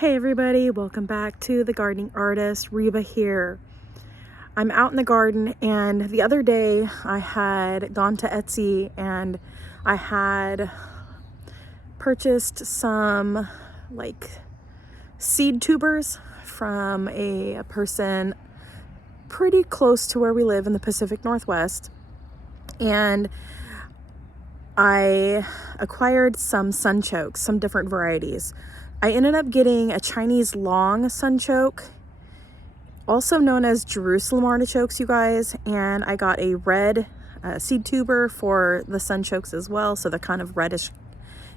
Hey everybody, welcome back to The Gardening Artist. Reba here. I'm out in the garden, and the other day I had gone to Etsy and I had purchased some seed tubers from a person pretty close to where we live in the Pacific Northwest. And I acquired some sunchokes, some different varieties. I ended up getting a Chinese long sunchoke, also known as Jerusalem artichokes, you guys, and I got a red seed tuber for the sunchokes as well, so they're kind of reddish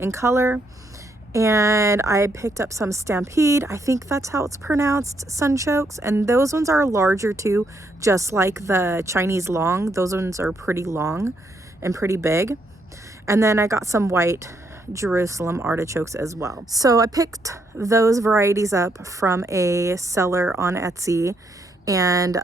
in color. And I picked up some Stampede, I think that's how it's pronounced, sunchokes, and those ones are larger too, just like the Chinese long. Those ones are pretty long and pretty big. And then I got some white Jerusalem artichokes as well. So I picked those varieties up from a seller on Etsy, and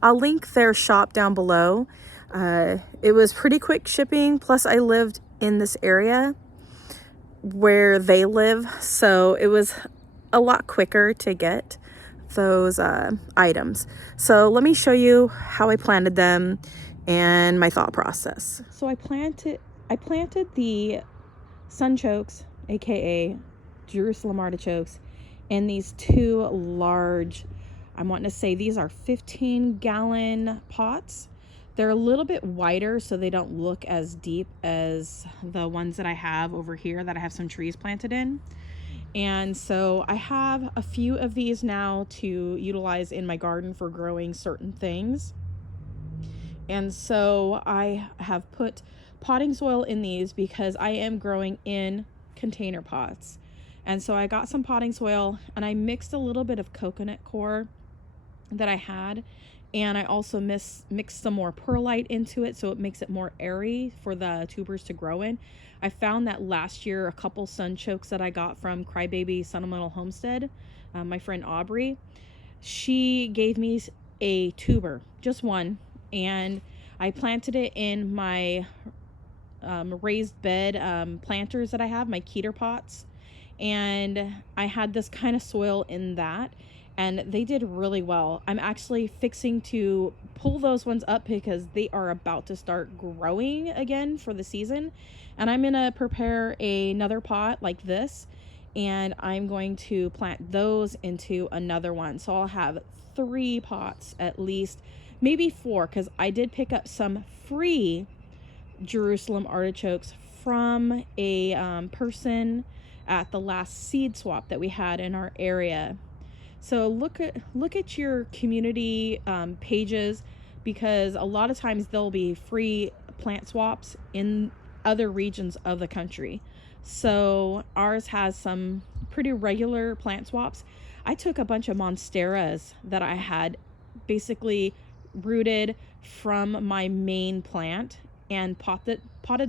I'll link their shop down below. It was pretty quick shipping, plus I lived in this area where they live, so it was a lot quicker to get those items. So let me show you how I planted them and my thought process. So I planted the sunchokes, aka Jerusalem artichokes, in these two large, I'm wanting to say these are 15-gallon pots. They're a little bit wider, so they don't look as deep as the ones that I have over here that I have some trees planted in. And so I have a few of these now to utilize in my garden for growing certain things. And so I have put potting soil in these because I am growing in container pots. And so I got some potting soil and I mixed a little bit of coconut coir that I had, and I also mixed some more perlite into it so it makes it more airy for the tubers to grow in. I found that last year a couple sunchokes that I got from Crybaby Sentimental Homestead, my friend Aubrey, she gave me a tuber, just one, and I planted it in my raised bed planters that I have, my Keter pots, and I had this kind of soil in that, and they did really well. I'm actually fixing to pull those ones up because they are about to start growing again for the season, and I'm gonna prepare another pot like this, and I'm going to plant those into another one. So I'll have 3 pots at least, maybe 4, because I did pick up some free Jerusalem artichokes from a person at the last seed swap that we had in our area. So look at your community pages, because a lot of times there'll be free plant swaps in other regions of the country. So ours has some pretty regular plant swaps. I took a bunch of monsteras that I had basically rooted from my main plant and potted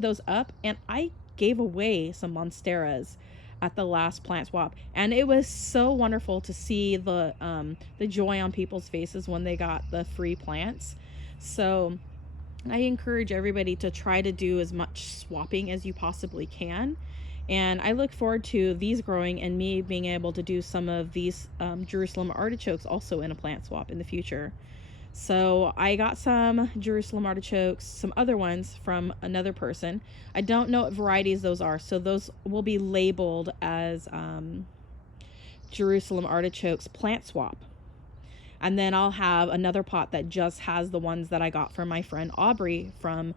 those up, and I gave away some monsteras at the last plant swap, and it was so wonderful to see the joy on people's faces when they got the free plants. So I encourage everybody to try to do as much swapping as you possibly can, and I look forward to these growing and me being able to do some of these Jerusalem artichokes also in a plant swap in the future. So I got some Jerusalem artichokes, some other ones from another person. I don't know what varieties those are, so those will be labeled as Jerusalem artichokes plant swap. And then I'll have another pot that just has the ones that I got from my friend Aubrey from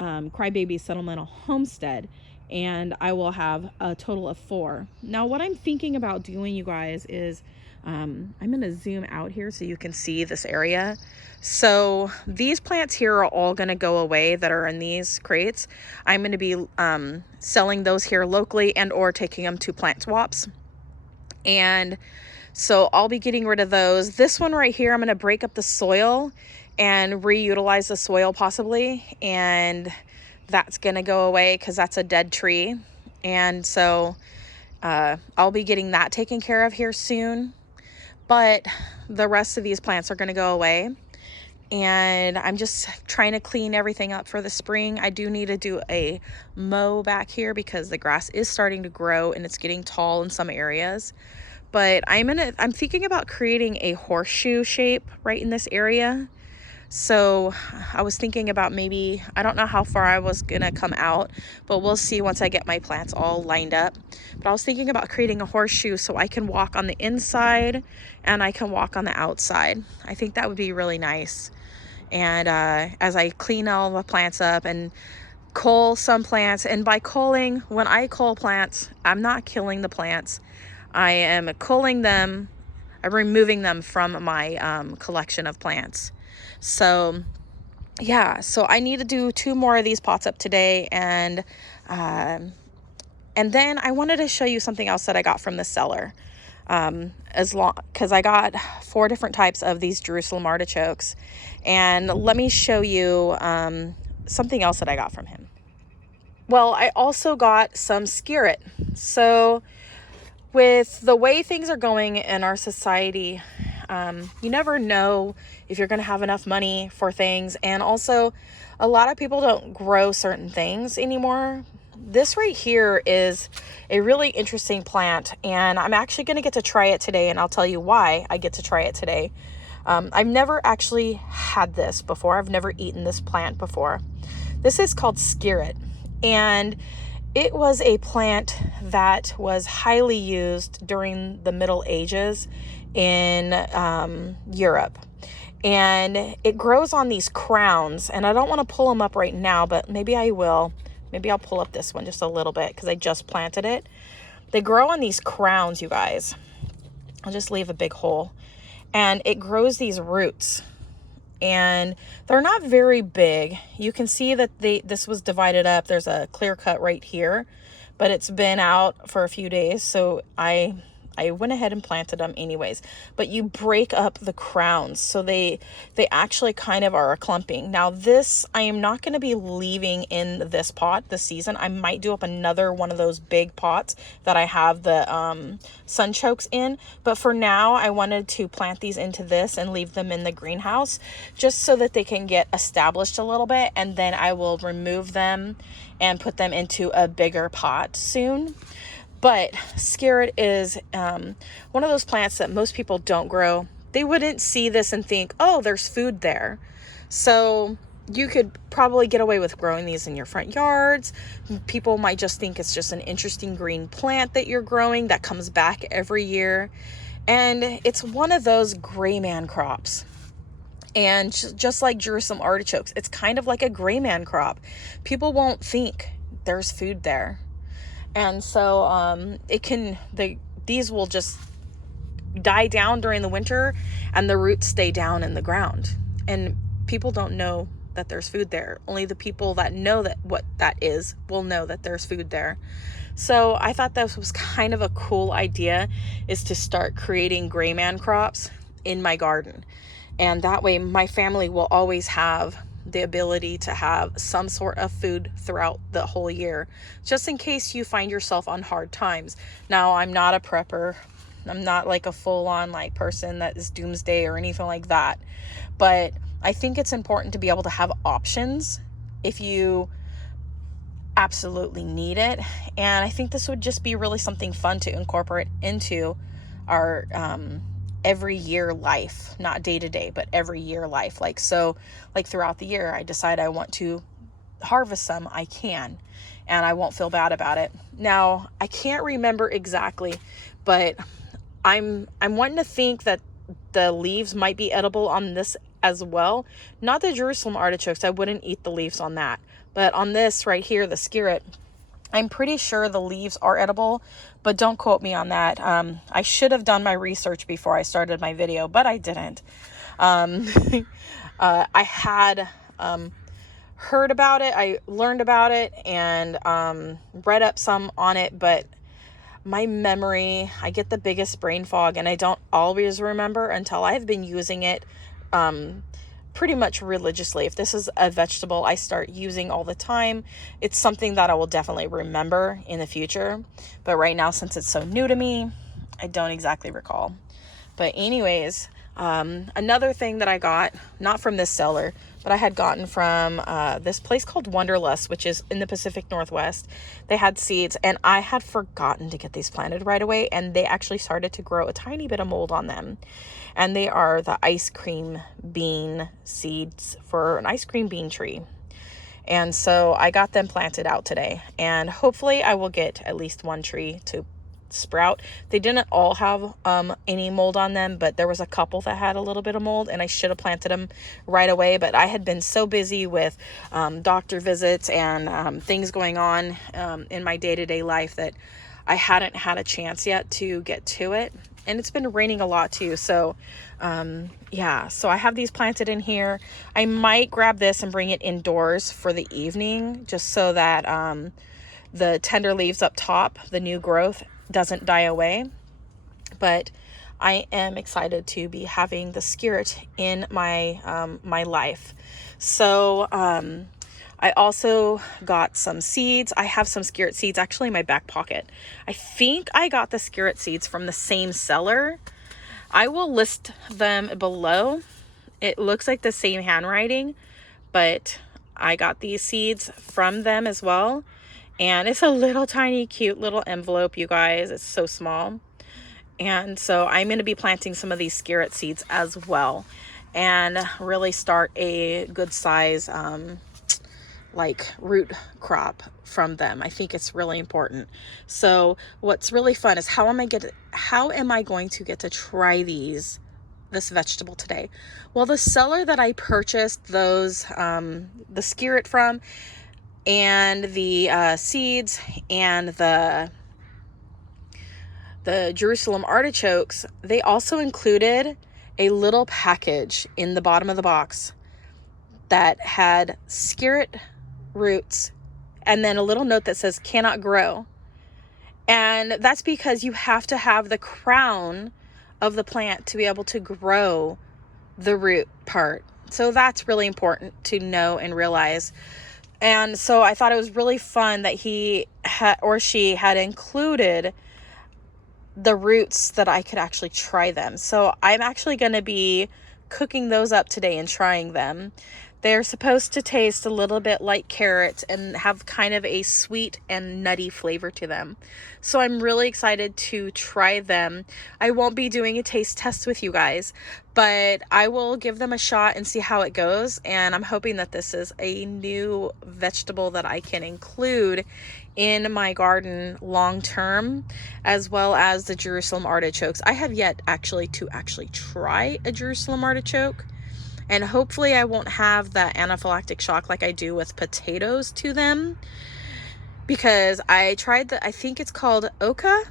Crybaby Sentimental Homestead, and I will have a total of 4. Now what I'm thinking about doing, you guys, is I'm going to zoom out here so you can see this area. So these plants here are all going to go away that are in these crates. I'm going to be selling those here locally and or taking them to plant swaps. And so I'll be getting rid of those. This one right here, I'm going to break up the soil and reutilize the soil possibly. And that's going to go away because that's a dead tree. And so I'll be getting that taken care of here soon. But the rest of these plants are going to go away. and I'm just trying to clean everything up for the spring. I do need to do a mow back here because the grass is starting to grow and it's getting tall in some areas. But I'm thinking about creating a horseshoe shape right in this area. So I was thinking about maybe, I don't know how far I was gonna come out, but we'll see once I get my plants all lined up. But I was thinking about creating a horseshoe so I can walk on the inside and I can walk on the outside. I think that would be really nice. And as I clean all the plants up and cull some plants, and by culling, when I cull plants, I'm not killing the plants. I am culling them, I'm removing them from my collection of plants. So yeah, so I need to do 2 more of these pots up today, and then I wanted to show you something else that I got from the seller. Because I got 4 different types of these Jerusalem artichokes, and let me show you something else that I got from him. Well, I also got some skirret. So with the way things are going in our society, you never know if you're going to have enough money for things. And also, a lot of people don't grow certain things anymore. This right here is a really interesting plant, and I'm actually going to get to try it today, and I'll tell you why I get to try it today. I've never actually had this before. I've never eaten this plant before. This is called Skirret, and it was a plant that was highly used during the Middle Ages in Europe. And it grows on these crowns, and I don't want to pull them up right now, but maybe I will. Maybe I'll pull up this one just a little bit because I just planted it. They grow on these crowns, you guys. I'll just leave a big hole. And it grows these roots. And they're not very big. You can see that this was divided up. There's a clear cut right here, but it's been out for a few days. So I went ahead and planted them anyways. But you break up the crowns, so they actually kind of are a clumping. Now this, I am not going to be leaving in this pot this season. I might do up another one of those big pots that I have the sunchokes in. But for now, I wanted to plant these into this and leave them in the greenhouse just so that they can get established a little bit. And then I will remove them and put them into a bigger pot soon. But skirret is one of those plants that most people don't grow. They wouldn't see this and think, oh, there's food there. So you could probably get away with growing these in your front yards. People might just think it's just an interesting green plant that you're growing that comes back every year. And it's one of those gray man crops. And just like Jerusalem artichokes, it's kind of like a gray man crop. People won't think there's food there. And so these will just die down during the winter, and the roots stay down in the ground. And people don't know that there's food there. Only the people that know that what that is will know that there's food there. So I thought this was kind of a cool idea, is to start creating gray man crops in my garden. And that way my family will always have the ability to have some sort of food throughout the whole year, just in case you find yourself on hard times. Now, I'm not a prepper. I'm not like a full-on like person that is doomsday or anything like that. But I think it's important to be able to have options if you absolutely need it. And I think this would just be really something fun to incorporate into our every year life, not day to day, but every year life. Like throughout the year, I decide I want to harvest some, I can, and I won't feel bad about it. Now, I can't remember exactly, but I'm wanting to think that the leaves might be edible on this as well. Not the Jerusalem artichokes. I wouldn't eat the leaves on that. But on this right here, the skirret, I'm pretty sure the leaves are edible, but don't quote me on that. I should have done my research before I started my video, but I didn't. I had heard about it, I learned about it, and read up some on it, but my memory, I get the biggest brain fog, and I don't always remember until I've been using it pretty much religiously. If this is a vegetable I start using all the time, it's something that I will definitely remember in the future. But right now, since it's so new to me, I don't exactly recall. But anyways, Another thing that I got, not from this seller, but I had gotten from this place called Wanderlust, which is in the Pacific Northwest. They had seeds, and I had forgotten to get these planted right away, and they actually started to grow a tiny bit of mold on them. And they are the ice cream bean seeds for an ice cream bean tree. And so I got them planted out today, and hopefully I will get at least one tree to sprout. They didn't all have any mold on them, but there was a couple that had a little bit of mold, and I should have planted them right away, but I had been so busy with doctor visits and things going on in my day-to-day life that I hadn't had a chance yet to get to it. And it's been raining a lot too, so yeah, so I have these planted in here. I might grab this and bring it indoors for the evening, just so that the tender leaves up top, the new growth, doesn't die away. But I am excited to be having the skirret in my my life. So I also got some seeds. I have some skirret seeds actually in my back pocket. I think I got the skirret seeds from the same seller. I will list them below. It looks like the same handwriting, but I got these seeds from them as well. And it's a little tiny, cute little envelope, you guys. It's so small. And so I'm going to be planting some of these skirret seeds as well, and really start a good size like root crop from them. I think it's really important. So what's really fun is how am I going to get to try this vegetable today? Well, the seller that I purchased those the skirret from, and the seeds and the Jerusalem artichokes, they also included a little package in the bottom of the box that had skirret roots and then a little note that says cannot grow. And that's because you have to have the crown of the plant to be able to grow the root part. So that's really important to know and realize. And so I thought it was really fun that he or she had included the roots that I could actually try them. So I'm actually going to be cooking those up today and trying them. They're supposed to taste a little bit like carrots and have kind of a sweet and nutty flavor to them. So I'm really excited to try them. I won't be doing a taste test with you guys, but I will give them a shot and see how it goes. And I'm hoping that this is a new vegetable that I can include in my garden long term, as well as the Jerusalem artichokes. I have yet to try a Jerusalem artichoke. And hopefully I won't have the anaphylactic shock like I do with potatoes to them, because I tried I think it's called oca.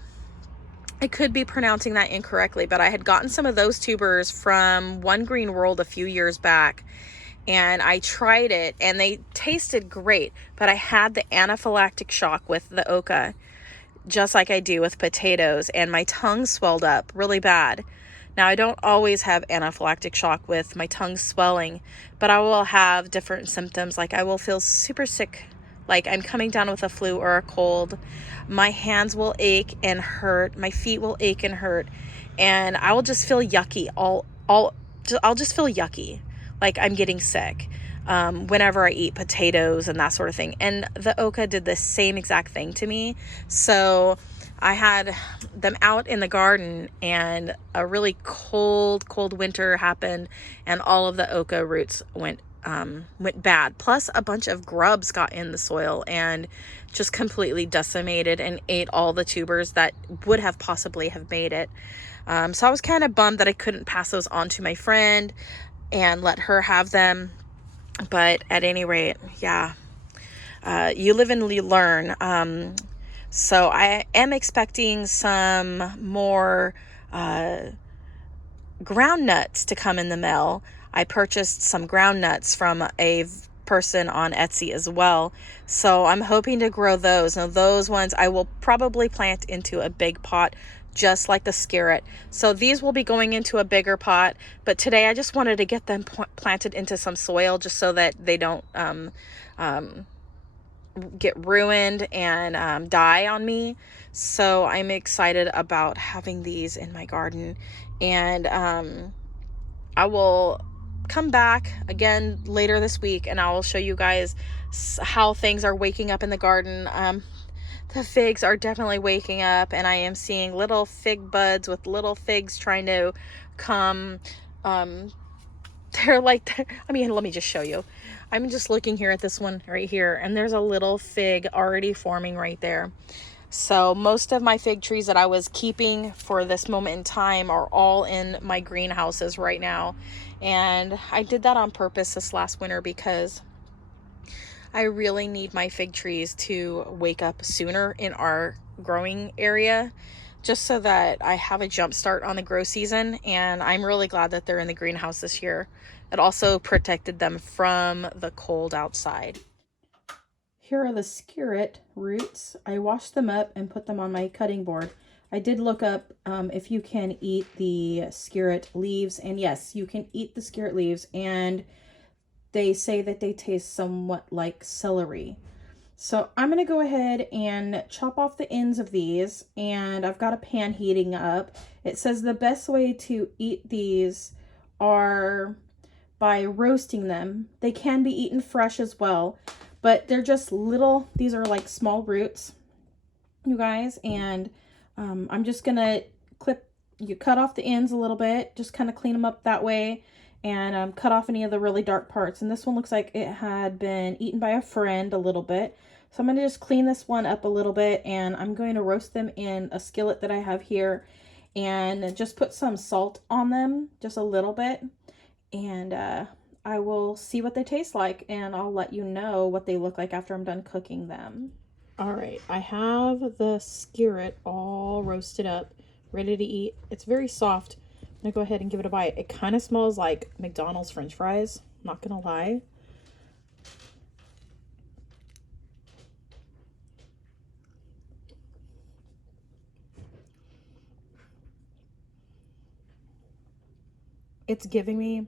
I could be pronouncing that incorrectly, but I had gotten some of those tubers from One Green World a few years back, and I tried it and they tasted great, but I had the anaphylactic shock with the oca, just like I do with potatoes, and my tongue swelled up really bad. Now, I don't always have anaphylactic shock with my tongue swelling, but I will have different symptoms. Like I will feel super sick, like I'm coming down with a flu or a cold. My hands will ache and hurt. My feet will ache and hurt. And I will just feel yucky. I'll just feel yucky, like I'm getting sick whenever I eat potatoes and that sort of thing. And the oca did the same exact thing to me. So I had them out in the garden, and a really cold winter happened, and all of the oca roots went bad. Plus a bunch of grubs got in the soil and just completely decimated and ate all the tubers that would have possibly have made it. So I was kind of bummed that I couldn't pass those on to my friend and let her have them. But at any rate, yeah, you live and you learn. So I am expecting some more ground nuts to come in the mail. I purchased some ground nuts from a person on Etsy as well. So I'm hoping to grow those. Now those ones I will probably plant into a big pot, just like the skirret. So these will be going into a bigger pot, but today I just wanted to get them planted into some soil just so that they don't get ruined and die on me. So I'm excited about having these in my garden. And I will come back again later this week and I will show you guys how things are waking up in the garden. The figs are definitely waking up, and I am seeing little fig buds with little figs trying to come. They're like, I mean, let me just show you. I'm just looking here at this one right here, and there's a little fig already forming right there. So most of my fig trees that I was keeping for this moment in time are all in my greenhouses right now. And I did that on purpose this last winter because I really need my fig trees to wake up sooner in our growing area, just so that I have a jump start on the grow season. And I'm really glad that they're in the greenhouse this year. It also protected them from the cold outside. Here are the skirret roots. I washed them up and put them on my cutting board. I did look up if you can eat the skirret leaves, and yes, you can eat the skirret leaves, and they say that they taste somewhat like celery. So I'm going to go ahead and chop off the ends of these, and I've got a pan heating up. It says the best way to eat these are by roasting them. They can be eaten fresh as well, but they're just little, these are like small roots, you guys, and I'm just going to cut off the ends a little bit, just kind of clean them up that way, and cut off any of the really dark parts. And this one looks like it had been eaten by a friend a little bit. So I'm going to just clean this one up a little bit, and I'm going to roast them in a skillet that I have here, and just put some salt on them, just a little bit, and I will see what they taste like, and I'll let you know what they look like after I'm done cooking them. All right, I have the skirret all roasted up, ready to eat. It's very soft. I'm gonna go ahead and give it a bite. It kind of smells like McDonald's French fries, not gonna lie. It's giving me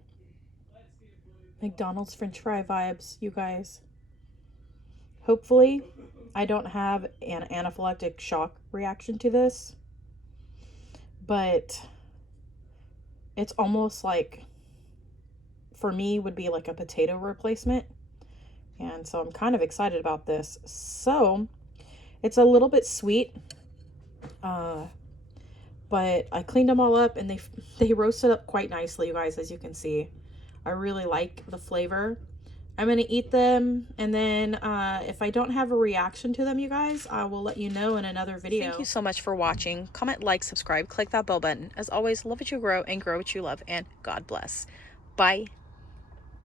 McDonald's French fry vibes, you guys. Hopefully, I don't have an anaphylactic shock reaction to this, but it's almost like, for me, would be like a potato replacement. And so I'm kind of excited about this. So it's a little bit sweet, but I cleaned them all up, and they roasted up quite nicely, you guys, as you can see. I really like the flavor. I'm going to eat them, and then if I don't have a reaction to them, you guys, I will let you know in another video. Thank you so much for watching. Comment, like, subscribe, click that bell button. As always, love what you grow and grow what you love, and God bless. Bye.